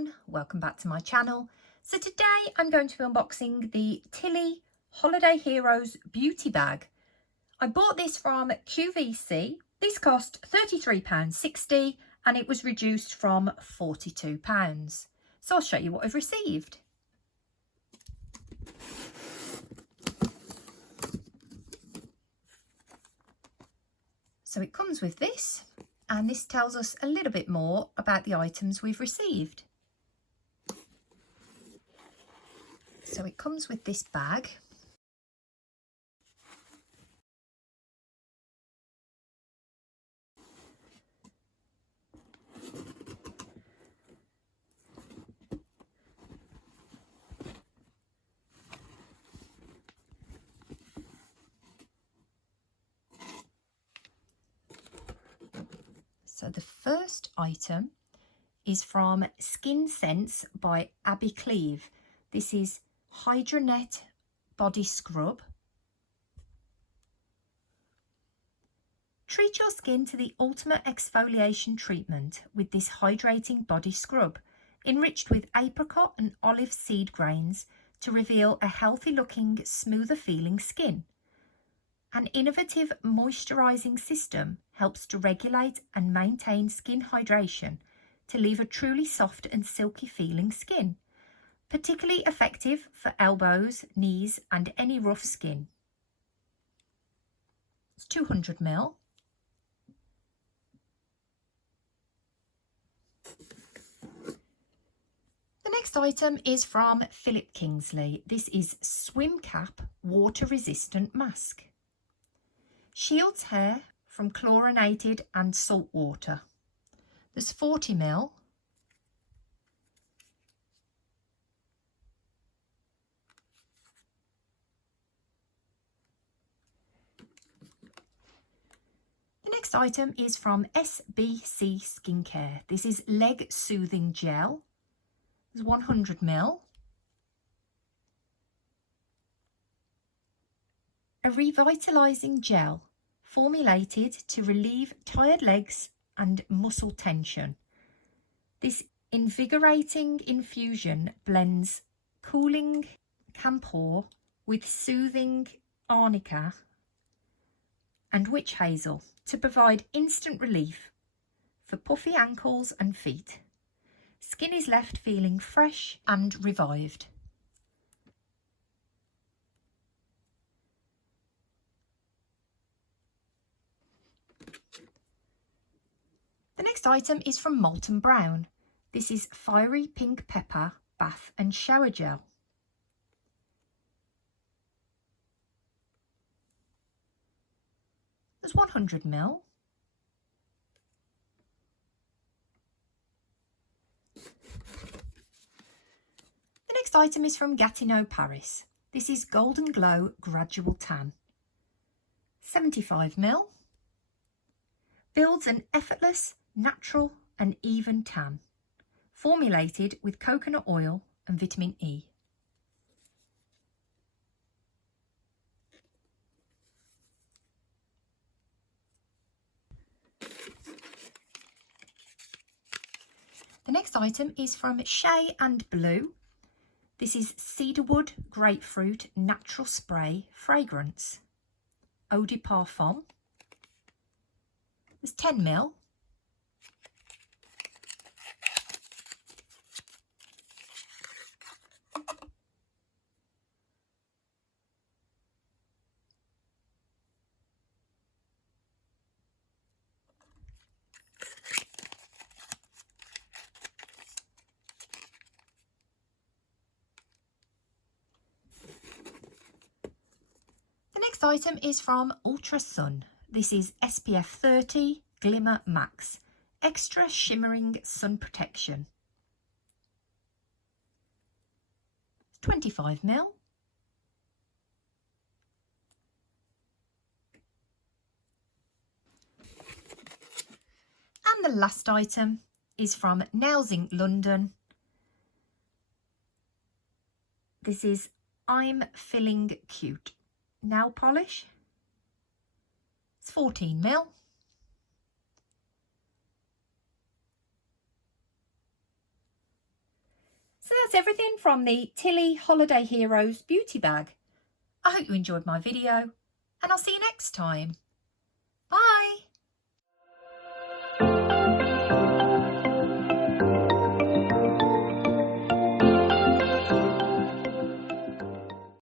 everyone, welcome back to my channel. So today I'm going to be unboxing the Tili Holiday Heroes beauty bag. I bought this from QVC. This cost £33.60 and it was reduced from £42. So I'll show you what I've received. So it comes with this, and this tells us a little bit more about the items we've received. So it comes with this bag. So the first item is from Skinsense by Abi Cleeve. This is Hydranet Body Scrub. Treat your skin to the ultimate exfoliation treatment with this hydrating body scrub, enriched with apricot and olive seed grains to reveal a healthy looking, smoother feeling skin. An innovative moisturising system helps to regulate and maintain skin hydration to leave a truly soft and silky feeling skin, particularly effective for elbows, knees and any rough skin. It's 200ml. The next item is from Kingsley. This is Swimcap Water Resistant Mask. Shields hair from chlorinated and salt water. There's 40ml. The next item is from SBC Skincare. This is Leg Soothing Gel. There's 100ml. A revitalising gel formulated to relieve tired legs and muscle tension. This invigorating infusion blends cooling camphor with soothing arnica and witch hazel to provide instant relief for puffy ankles and feet. Skin is left feeling fresh and revived. The next item is from Molton Brown. This is Fiery Pink Pepper Bath and Shower Gel. There's 100ml. The next item is from Gatineau Paris. This is Golden Glow Gradual Tan. 75ml. Builds an effortless, natural and even tan, formulated with coconut oil and vitamin E. The next item is from Shay Blue. This is Cedarwood Grapefruit Natural Spray Fragrance. Eau de Parfum. There's 10ml. The next item is from Ultrasun. This is SPF 30 Glimmer Max Extra Shimmering Sun Protection. 25ml. And the last item is from Nails Inc London. This is I'm Feeling Cute nail polish. It's 14ml. So that's everything from the Tili Holiday Heroes beauty bag. I hope you enjoyed my video, and I'll see you next time. Bye!